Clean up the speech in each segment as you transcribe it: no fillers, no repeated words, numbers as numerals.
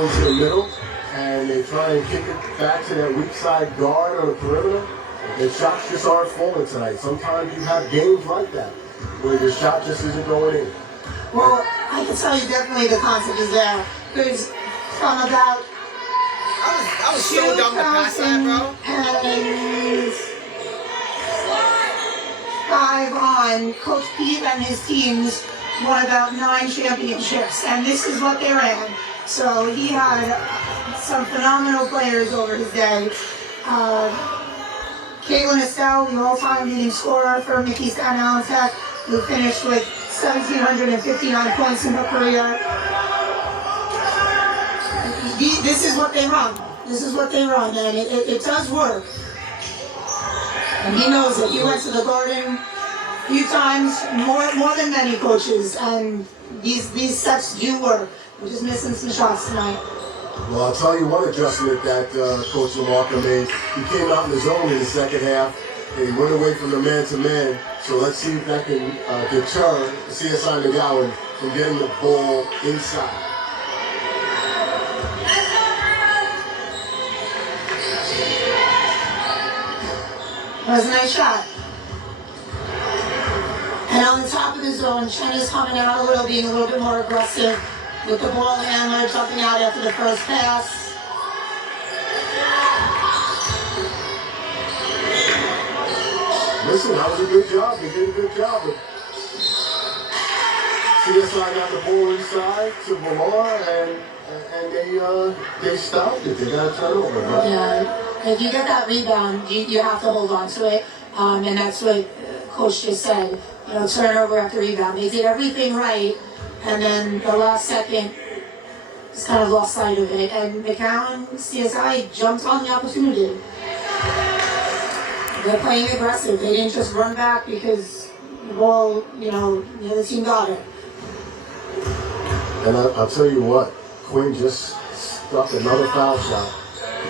into the middle, and they try and kick it back to that weak side guard on the perimeter. The shots just aren't falling tonight. Sometimes you have games like that, where the shot just isn't going in. Well, I can tell you definitely the concept is there. Because from about I was so dumb to pass that, bro. And 5 on, Coach Pete and his teams won about 9 championships, and this is what they ran. So he had some phenomenal players over his day. Caitlin Estelle, the all-time leading scorer for Mickey Staten Island Tech, who finished with 1,759 points in her career. This is what they run. This is what they run, and it does work. And he knows it. He went to the Garden a few times, more than many coaches, and these sets do work. We're just missing some shots tonight. Well, I'll tell you one adjustment that Coach Lamarca made. He came out in the zone in the second half, and he went away from the man-to-man. So let's see if that can deter CSI McGowan from getting the ball inside. That was a nice shot. And on the top of the zone, Chen is coming out a little, being a little bit more aggressive with the ball handler, jumping out after the first pass. Listen, that was a good job. They did a good job. CSI got the ball inside to Villar, and they stopped it. They got a turnover. Right? Yeah. If you get that rebound, you have to hold on to it, and that's what Coach just said. You know, turnover after rebound. They did everything right, and then the last second, just kind of lost sight of it. And McCowan, CSI jumped on the opportunity. They're playing aggressive. They didn't just run back because the ball, the other team got it. And I'll tell you what, Quinn just struck another foul shot.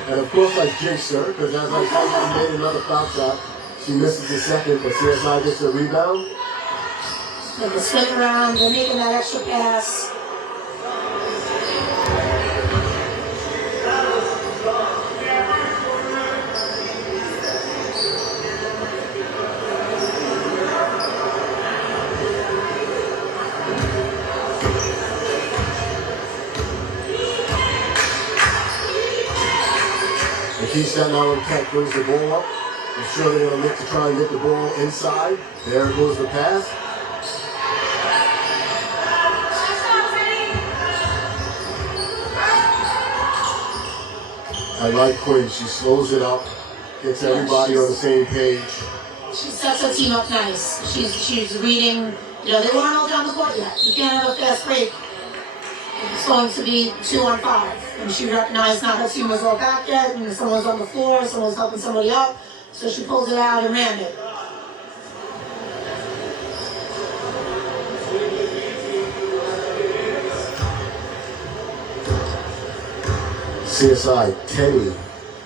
And of course, like jinxed her, because as I said, she made another foul shot. She misses the second, but CSI gets the rebound. Like the swing around, they're making that extra pass. McKee Staten Island Tech brings the ball up. I'm sure they're going to look to try and get the ball inside. There goes the pass. I like Quinn. She slows it up, gets everybody on the same page. She sets her team up nice. She's reading. They weren't all down the court yet. You can't have a fast break. It's going to be 2-on-5. And she recognized not her team was all back yet, and someone's on the floor, someone's helping somebody up. So she pulled it out and ran it. CSI, Teddy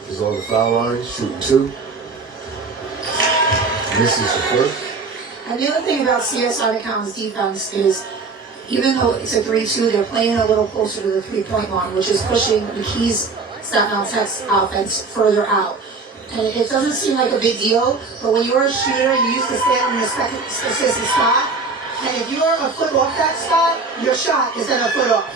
is on the foul line, shooting 2. Misses the first. And the other thing about CSI McCown's defense is, even though it's a 3-2, they're playing a little closer to the 3-point line, which is pushing McKee's Staten Island Tech's offense further out. And it doesn't seem like a big deal, but when you're a shooter, you used to stand in a specific spot, and if you're a foot off that spot, your shot is then a foot off.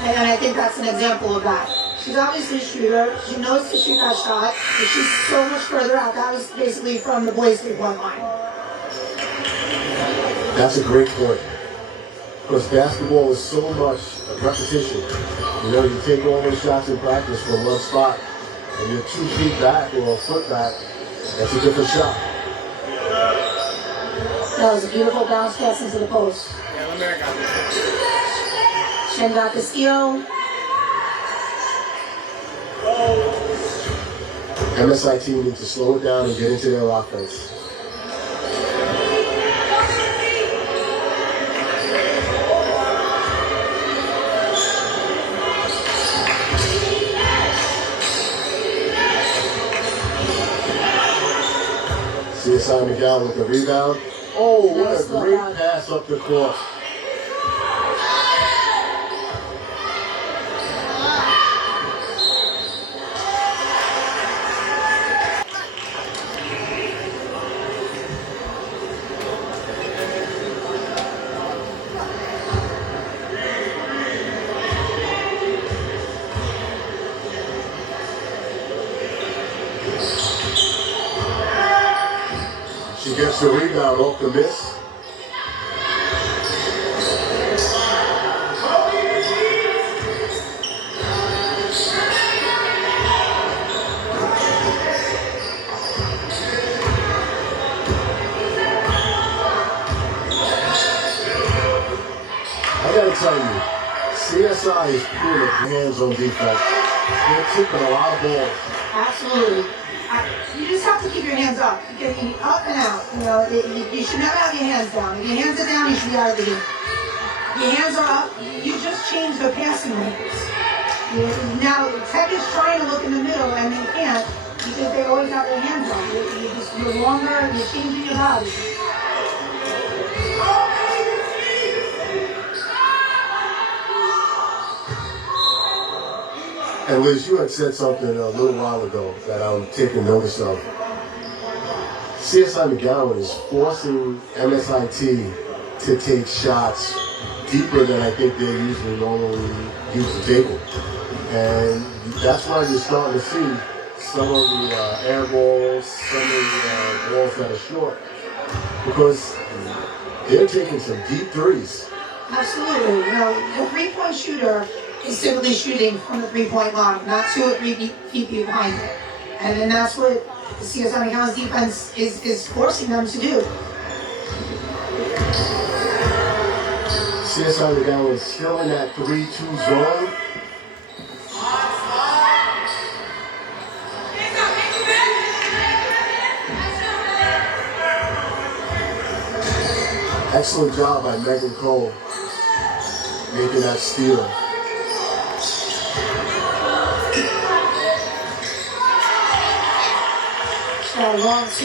And I think that's an example of that. She's obviously a shooter. She knows to shoot that shot, but she's so much further out. That was basically from the boys' 3-point line. That's a great point. Because basketball is so much repetition. You take all those shots in practice from one spot, and you're 2 feet back or a foot back, that's a different shot. That was a beautiful bounce pass into the post. Yeah, Lamira got this. Chen got the steal. MSIT needs to slow it down and get into their offense. CSI McGowan with the rebound. Oh, what a great pass up the court. It's a rebound off the miss. I gotta tell you, CSI is putting hands on defense. They're tipping a lot of balls. Absolutely. You just have to keep your hands up. You can be up and out. You know, you should never have your hands down. If your hands are down, you should be out of the game. Your hands are up. You just change the passing lanes. Now, Tech is trying to look in the middle, and they can't because they always have their hands up. You're longer. You're changing your body. And Liz, you had said something a little while ago that I'm taking notice of. CSI McGowan is forcing MSIT to take shots deeper than I think they usually normally use the table. And that's why you're starting to see some of the air balls, some of the balls that are short. Because they're taking some deep threes. Absolutely. You know, the three-point shooter is typically shooting from the three-point line, not 2 or 3 feet behind it. And then that's what the CSI McGowan's defense is forcing them to do. CSI McGowan is still in that 3-2 zone. Excellent job by Megan Cole making that steal. Got a long 2.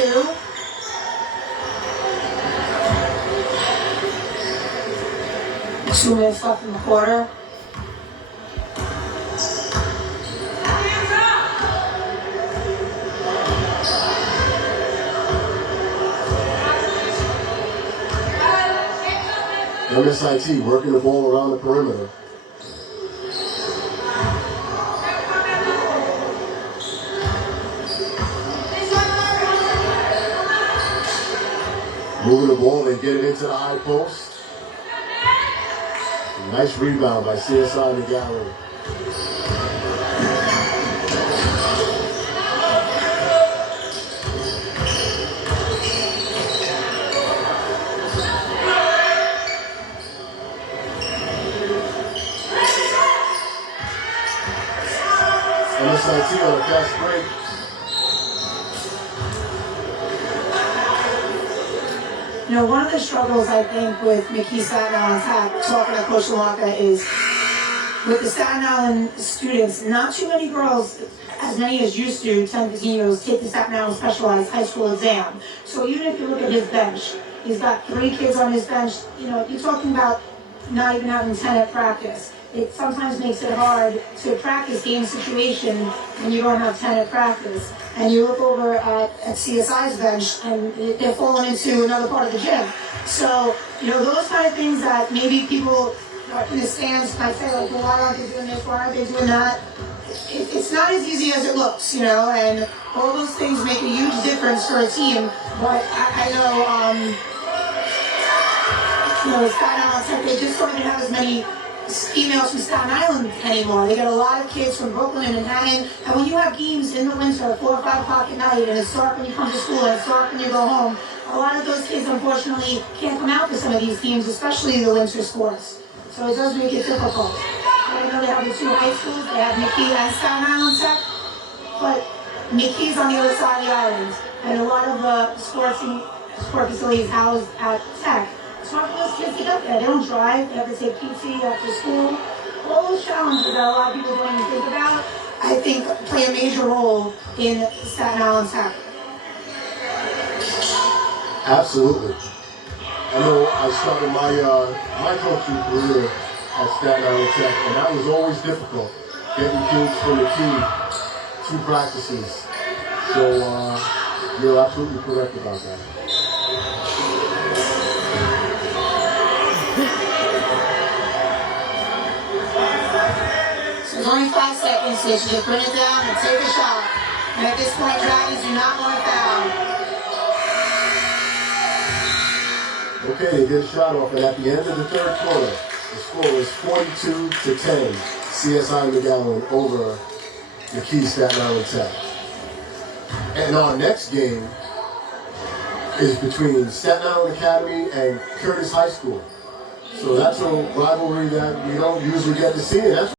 Two minutes left in the quarter. MSIT working the ball around the perimeter. Moving the ball, they get it into the high post. Nice rebound by CSI McGowan. MSIT on a fast break. You know, one of the struggles I think with McKee Staten Island Tech, talking to Coach Lamira, is with the Staten Island students, not too many girls, as many as used to, 10, 15 years old, take the Staten Island Specialized High School exam. So even if you look at his bench, he's got 3 kids on his bench. You know, you're talking about not even having 10 at practice. It sometimes makes it hard to practice game situation when you don't have 10 at practice. And you look over at CSI's bench and they're falling into another part of the gym. So, you know, those kind of things that maybe people in the stands might say, like, well, why aren't they doing this, why aren't they doing that? It's not as easy as it looks, you know, and all those things make a huge difference for a team. But I know, you know, Staten Island Tech, they just don't even have as many females from Staten Island anymore. They got a lot of kids from Brooklyn and Manhattan. And when you have games in the winter at 4 or 5 o'clock at night, and it's dark when you come to school and it's dark when you go home, a lot of those kids unfortunately can't come out for some of these games, especially the winter sports. So it does make it difficult. I know they have the 2 high schools, they have McKee and Staten Island Tech, but McKee's on the other side of the island. And a lot of the sport facilities housed at Tech. It's hard for those kids to get there. They don't drive, they have to take PT after school. All those challenges that a lot of people don't even think about, I think play a major role in Staten Island Tech. Absolutely. I know I started my coaching career at Staten Island Tech, and that was always difficult, getting kids from the key to practices. So you're absolutely correct about that. So there's only 5 seconds, so you should just bring it down and take a shot. And at this point, Dragons do not want to foul. Okay, they get a shot off, and at the end of the third quarter, the score is 42-10. CSI McGowan over the Key Staten Island Tech. And our next game is between Staten Island Academy and Curtis High School. So that's a rivalry that we don't usually get to see. And that's